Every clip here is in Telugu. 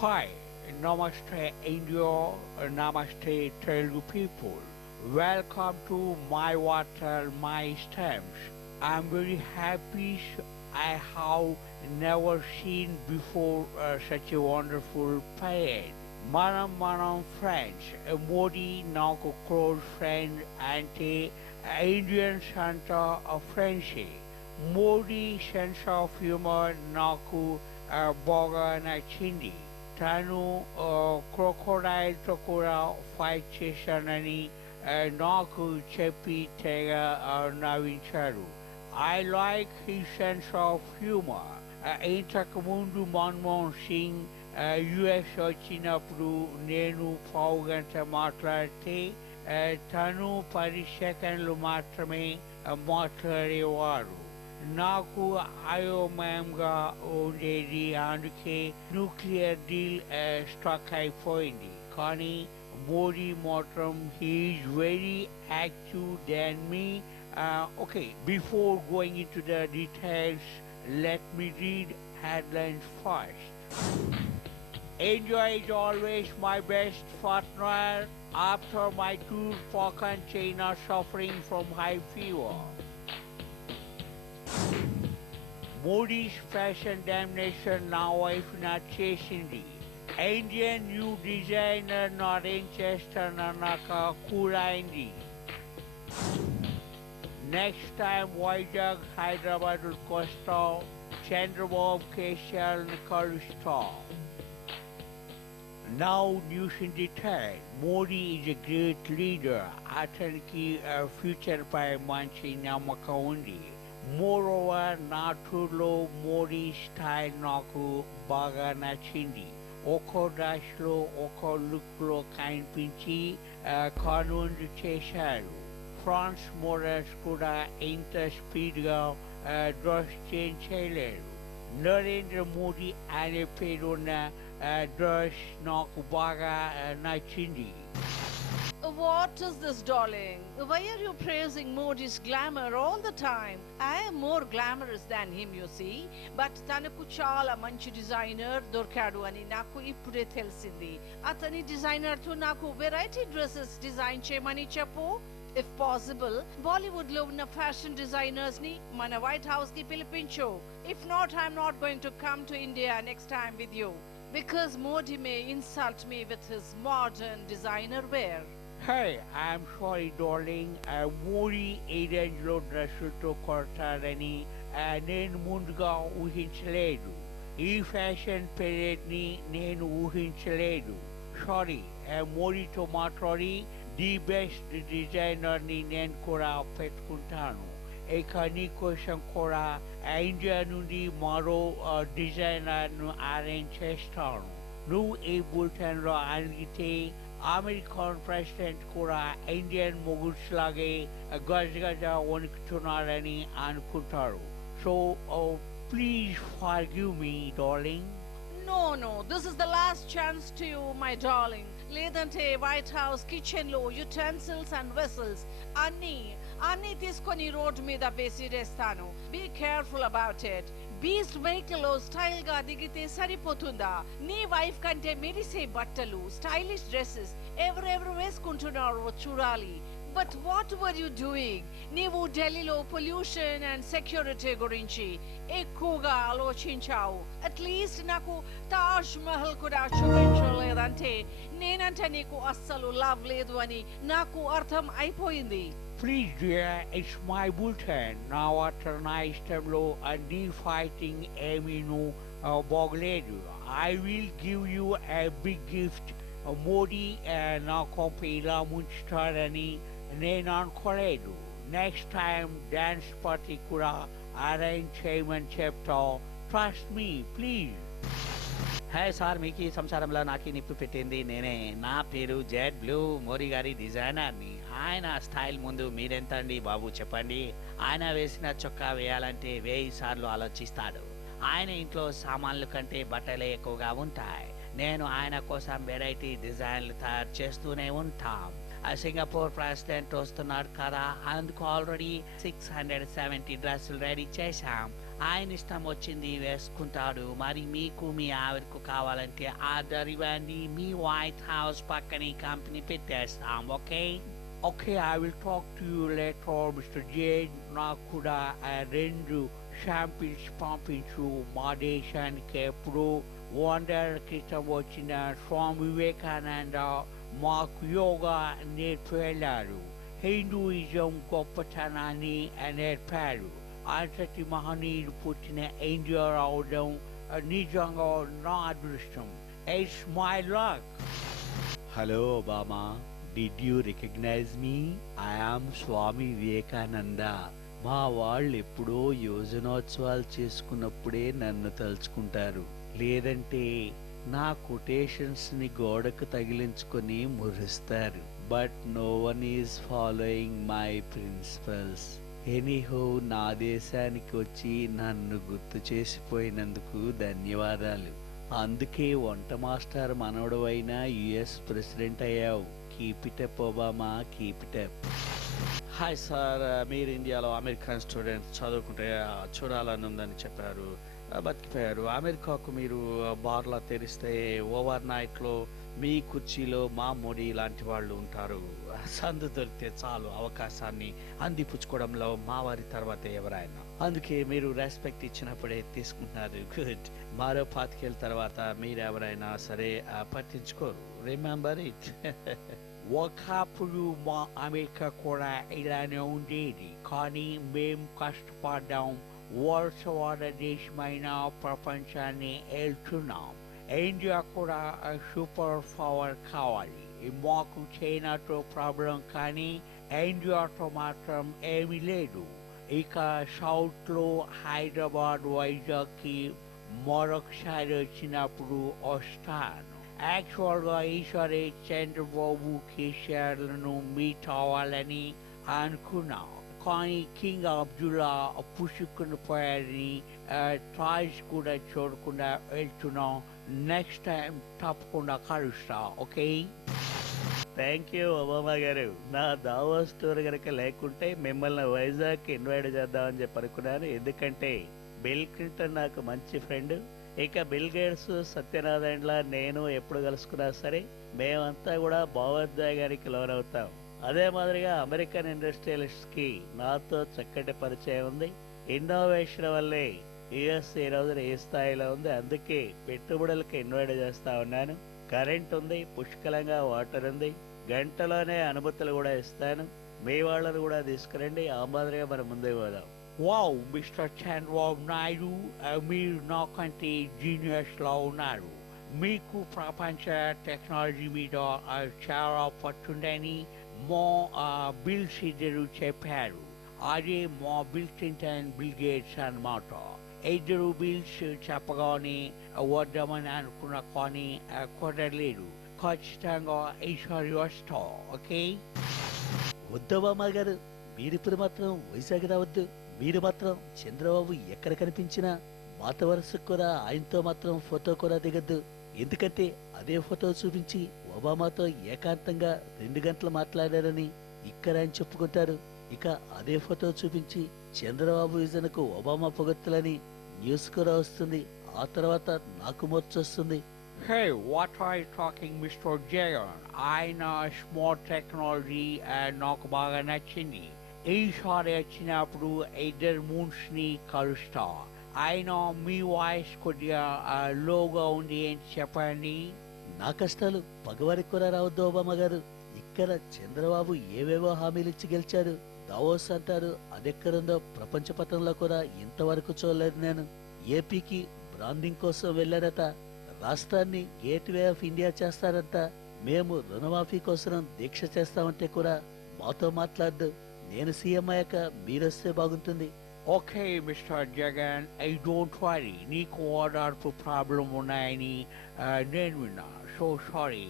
Hi, Namaste India, Namaste Telugu people. Welcome to My Water, My Stamps. I'm very happy I have never seen before such a wonderful parade. Manam friends, Modi నాకు close friend అంటే Indian Santa of friendship. Modi sense of humor నాకు బాగా నచ్చింది. తను క్రొకోడైల్తో కూడా ఫైట్ చేశానని నాకు చెప్పి తెగ నవ్వించాడు. I like his sense of humor. ఇంతకు ముందు మన్మోహన్ సింగ్ యుఎస్ వచ్చినప్పుడు నేను పావుగంట మాట్లాడితే తను 10 సెకండ్లు మాత్రమే మాట్లాడేవారు. నాకు అయోమయంగా ఉండేది, అందుకే న్యూక్లియర్ డీల్ స్ట్రక్ అయిపోయింది. కానీ మోడీ మాత్రం he's very active than me. Okay, before going into the details, let me read headlines first. India is always my best partner after my tour for China suffering from high fever. Modi's fashion damnation now if not chasing Indian new designer Northern Nanaka Kuraindi. Next time Vizag Hyderabad Costa Chandrababu Keshal Kalusta. Now news in detail. Modi is a great leader. Atanki future by Manchi Namakaundi. Moreover, Naturlo Modi style Naku Baga Nachindi. Oko Dashlo, Oko Luklo Kain Pinchi, Kanund Chesharu. France Motors కూడా ఇంత స్పీడ్గా డ్రగ్స్ చేంజ్ చేయలేరు. నరేంద్ర మోడీ అనే పేరున్న డ్రగ్స్ నాకు బాగా నచ్చింది. What is this, darling? Why are you praising Modi's glamour all the time? I am more glamorous than him, you see. But తనకు చాలా మంచి డిజైనర్ దొరికాడు అని నాకు ఇప్పుడే తెలిసింది. అతని డిజైనర్ తో నాకు వెరైటీ డ్రెస్సెస్ డిజైన్ చేయమని చెప్పు. If possible, Bollywood లో ఉన్న ఫ్యాషన్ డిజైనర్స్ ని మన వైట్ హౌస్ కి పిలిపించు. If not, I'm not going to come to India next time with you because Modi may insult me with his modern designer wear. Hey, I'm sorry darling. Modi ఏ రేంజ్లో డ్రెస్సులతో కొడతారని నేను ముందుగా ఊహించలేదు. ఈ ఫ్యాషన్ పీరియడ్ ని నేను ఊహించలేదు. సారీ, మోడీతో మాట్లాడి ది బెస్ట్ డిజైనర్ ని నేను కూడా పెట్టుకుంటాను. ఇక నీ కోసం కూడా ఇండియా నుండి మరో డిజైనర్ ను అరేంజ్ చేస్తాను. నువ్వు ఈ బులెటిన్ లో అడిగితే అమెరికన్ ప్రెసిడెంట్ కూడా ఇండియన్ మొగుడ్స్ లాగే గజగజ వణుకుతున్నారని అనుకుంటారు. So please forgive me darling. No, this is the last chance to you, my darling. లేదంటే వైట్ హౌస్ కిచెన్ లో యుటెన్సిల్స్ అండ్ వెసల్స్ అన్ని తీసుకొని రోడ్ మీద వేసిరేస్తాను. Be careful about it. Beast vehicle లో స్టైల్ గా దిగితే సరిపోతుందా? నీ వైఫ్ కంటే మెరిసే బట్టలు, స్టైలిష్ డ్రెస్సెస్ ఎవరెవరు వేసుకుంటున్నారో చూడాలి. But what were you doing? నీవు ఢిల్లీలో పొల్యూషన్ అండ్ సెక్యూరిటీ గురించి ఎక్కువగా ఆలోచించావు. అట్లీస్ట్ నాకు తాజ్ మహల్ కూడా చూపించలేదంటే నేనంటే నీకు అస్సలు లవ్ లేదు అని నాకు అర్థం అయిపోయింది. Please dear, it's my bulletin. Now after నా ఇష్టంలో అన్ని ఫైటింగ్ ఏమీను బాగలేదు. I will give you a big gift. Modi నా కొంప ఇలా ముంచుతాడని నేను అనుకోలేదు. నెక్స్ట్ టైం డాన్స్ పార్టీ కూడా అరేంజ్ చేయమని చెప్తా. Trust me please. Hi sir, మీకు ఈ సంసారంలో నాకు నిప్పు పెట్టింది నేనే. నా పేరు జెడ్ బ్లూ, మోడీ గారి డిజైనర్ని. ఆయన స్టైల్ ముందు మీరెంత అండి బాబు చెప్పండి. ఆయన వేసిన చొక్కా వేయాలంటే 1000 సార్లు ఆలోచిస్తాడు. ఆయన ఇంట్లో సామాన్లు కంటే బట్టలే ఎక్కువగా ఉంటాయి. నేను ఆయన కోసం వెరైటీ డిజైన్లు తయారు చేస్తూనే ఉంటాం. ఆ సింగపూర్ ప్రెసిడెంట్ వస్తున్నాడు కదా, అందుకు ఆల్రెడీ 670 డ్రెస్సులు రెడీ చేశాం. ఆయన ఇష్టం వచ్చింది వేసుకుంటాడు. మరి మీకు మీ ఆవిడకు కావాలంటే ఆర్డర్ ఇవ్వండి, మీ వైట్ హౌస్ పక్కనే కంపెనీ పెట్టేస్తాం. Okay? Okay, I will talk to you later, Mr. Jane. నాకు కూడా రెండు షాంపిల్స్ పంపించు. మా దేశానికి ఎప్పుడు 100 క్రితం వచ్చిన స్వామి వివేకానంద మాకు యోగా నేర్పి వెళ్ళారు. హిందూయిజం గొప్పతనాన్ని నేర్పారు. అంతటి మహనీయుడు పుట్టిన ఇండియా రావడం నిజంగా నా అదృష్టం. It's my luck. Hello Obama, did you recognise me? I am Swami Vivekananda. మా వాళ్ళు ఎప్పుడో యోజనోత్సవాలు చేసుకున్నప్పుడే నన్ను తలుచుకుంటారు, లేదంటే నా కొటేషన్స్ ని గోడకు తగిలించుకొని మురిస్తారు. But no one is following my principles. Anyhow, నా దేశానికి వచ్చి నన్ను గుర్తు చేసిపోయినందుకు ధన్యవాదాలు. అందుకే వంట మాస్టర్ మనవడవైనా యుఎస్ ప్రెసిడెంట్ అయ్యావు. Keep it up Obama, keep it up. Hi sir, మీరు ఇండియాలో అమెరికన్ స్టూడెంట్స్ చదువుకుంటే చూడాలని ఉందని చెప్పారు, బతికిపోయారు. అమెరికాకు మీరు బార్లా తెరిస్తే ఓవర్ నైట్లో మీ కుర్చీలో మా మోడీ లాంటి వాళ్ళు ఉంటారు. సందు దొరికితే చాలు అవకాశాన్ని అందిపుచ్చుకోవడంలో మా వారి తర్వాత ఎవరైనా. అందుకే మీరు రెస్పెక్ట్ ఇచ్చినప్పుడే తీసుకుంటున్నారు. గుడ్. మరో 25 ఏళ్ళ తర్వాత మీరు ఎవరైనా సరే పట్టించుకోరు. Remember it. ఒకప్పుడు మా అమెరికా కూడా ఇలానే ఉండేది, కానీ మేం కష్టపడ్డాం. వరుసవాడ దేశమైన ప్రపంచాన్ని వెళ్తున్నాం. ఇండియా కూడా సూపర్ పవర్ కావాలి. మాకు చైనాతో ప్రాబ్లం, కానీ ఇండియాతో మాత్రం ఏమీ లేదు. ఇక సౌత్ లో హైదరాబాద్, వైజాగ్ కి మరొకసారి వచ్చినప్పుడు వస్తాను. యాక్చువల్ గా ఈసారి చంద్రబాబు కేసీఆర్లను మీట్ అవ్వాలని అనుకున్నాం, కానీ కింగ్ అబ్దుల్లా పుసుకుని పోయారని టాయ్స్ కూడా చూడకుండా వెళ్తున్నాం. నెక్స్ట్ టైం తప్పకుండా కలుస్తా. ఓకే? థ్యాంక్ యూ ఒబామా గారు. నా దావోస్ టూర్ గనక లేకుంటే మిమ్మల్ని వైజాగ్ ఇన్వైట్ చేద్దామని చెప్పి అనుకున్నాను. ఎందుకంటే బిల్ క్లింటన్ నాకు మంచి ఫ్రెండ్. ఇక బిల్ గేట్స్, సత్యనారాయణలా నేను ఎప్పుడు కలుసుకున్నా సరే మేమంతా కూడా భావోద్వేగానికి లోనవుతాం. అదే మాదిరిగా అమెరికన్ ఇండస్ట్రియలిస్ట్ కి నాతో చక్కటి పరిచయం ఉంది. ఇన్నోవేషన్ వల్లే యుఎస్ ఈ రోజున ఏ స్థాయిలో ఉంది. అందుకే పెట్టుబడులకు ఇన్వైట్ చేస్తా ఉన్నాను. కరెంట్ ఉంది, పుష్కలంగా వాటర్ ఉంది, గంటలోనే అనుమతులు కూడా ఇస్తాను. మీ వాళ్ళను కూడా తీసుకురండి. ఆ మాదిరిగా మనం ముందుకు పోదాం. వావ్, మిస్టర్ చంద్రబాబు నాయుడు, మీరు నాకంటే జీనియస్ లా ఉన్నారు. మీకు ప్రపంచ టెక్నాలజీ మీద చాలా పట్టుందని మా బిల్స్ ఇద్దరు చెప్పారు. అదే మా బిల్ క్లింటన్, బిల్ గేట్స్ అన్నమాట. ఇద్దరు బిల్స్ చెప్పగానే వద్దామని అనుకున్నా, కానీ కుదరలేదు. ఖచ్చితంగా ఈసారి వస్తా. ఓకే? వద్దొబామా గారు, మీరిప్పుడు మాత్రం వైజాగ్ రావద్దు. మీరు మాత్రం చంద్రబాబు ఎక్కడ కనిపించినా మాట వరుసకు కూడా ఆయనతో మాత్రం ఫోటో కూడా దిగద్దు. ఎందుకంటే అదే ఫోటో చూపించి ఒబామాతో ఏకాంతంగా 2 గంటలు మాట్లాడారని ఇక్కడ ఆయన చెప్పుకుంటారు. ఇక అదే ఫోటో చూపించి చంద్రబాబు విజన్కు ఒబామా పొగత్తులని న్యూస్ కూడా వస్తుంది. ఆ తర్వాత నాకు మొచ్చొస్తుంది. Hey, what are you talking, Mr. Jagan? ఆయన స్మార్ట్ టెక్నాలజీ నాకు బాగా నచ్చింది. ఈసారి వచ్చినప్పుడు ఇద్దరు మూన్స్ ని కలుస్తా. ఆయన మీ వాయిస్ కొద్దిగా లోగా ఉంది అని చెప్పండి. నా కష్టాలు పగవారికి కూడా రావద్దు ఒబామా గారు. ఇక్కడ చంద్రబాబు ఏవేవో హామీలు ఇచ్చి గెలిచాడు. దావోస్ అంటారు, అదెక్కడుందో ప్రపంచ పటంలో కూడా ఇంతవరకు చూడలేదు నేను. ఏపీకి బ్రాండింగ్ కోసం వెళ్ళారట. రాష్ట్రాన్ని గేట్వే ఆఫ్ ఇండియా చేస్తారంట. మేము రుణమాఫీ కోసం దీక్ష చేస్తామంటే కూడా మాతో మాట్లాడదు. నేను సీఎం అయ్యాక మీరొస్తే బాగుంటుంది. Okay mister Jagan, I don't worry. నీకు ఓదార్పు ప్రాబ్లం ఉన్నాయని నేను విన్నా. So sorry.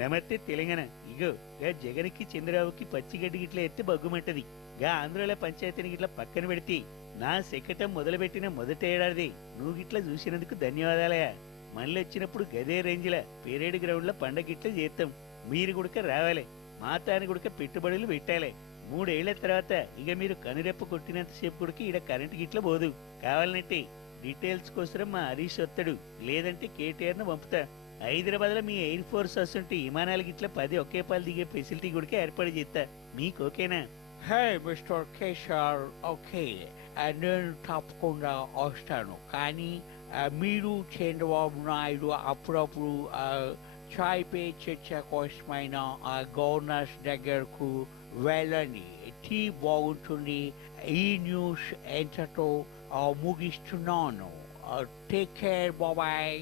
నమస్తే తెలంగాణ. ఇగో గా జగన్కి చంద్రబాబుకి పచ్చిగడ్డి గిట్ల ఎత్తి బగ్గుమంటది. గా ఆంధ్రలో పంచాయతీని గిట్ల పక్కన పెడితే నా శకటం మొదలుపెట్టిన మొదటి ఏడాది నువ్వు గిట్ల చూసినందుకు ధన్యవాదాలయా. మళ్ళీ వచ్చినప్పుడు గదే రేంజ్ల పేరేడ్ గ్రౌండ్ లో పండగ గిట్ల చేస్తాం. మీరు గుడక రావాలి మాతాని గుడక పెట్టుబడులు పెట్టాలి 3 ఏళ్ల తర్వాత ఇక మీరు కనురెప్ప కొట్టినంతసేపు గుడికి ఈడ కరెంట్ గిట్ల పోదు. కావాలంటే డీటెయిల్స్ కోసం మా హరీష్ వస్తాడు, లేదంటే కేటీఆర్ ను పంపుతా. హైదరాబాద్ లో మీ ఎయిర్ ఫోర్స్ వస్తుంటే విమానాలు గిట్ల 10 ఒకే పాలు దిగే ఫెసిలిటీ కూడా ఏర్పాటు చేస్తా. మీకు ఓకేనా? హే మిస్టర్ కేశర్, ఓకే, నేను తప్పకుండా వస్తాను. కానీ మీరు చంద్రబాబు నాయుడు అప్పుడప్పుడు చాయ్ పే చర్చ కోసమైన గవర్నర్స్ దగ్గరకు వెళ్ళండి. టీ బాగుంటుంది. ఈ న్యూస్ ఎంతతో ముగిస్తున్నాను. Take care, bye.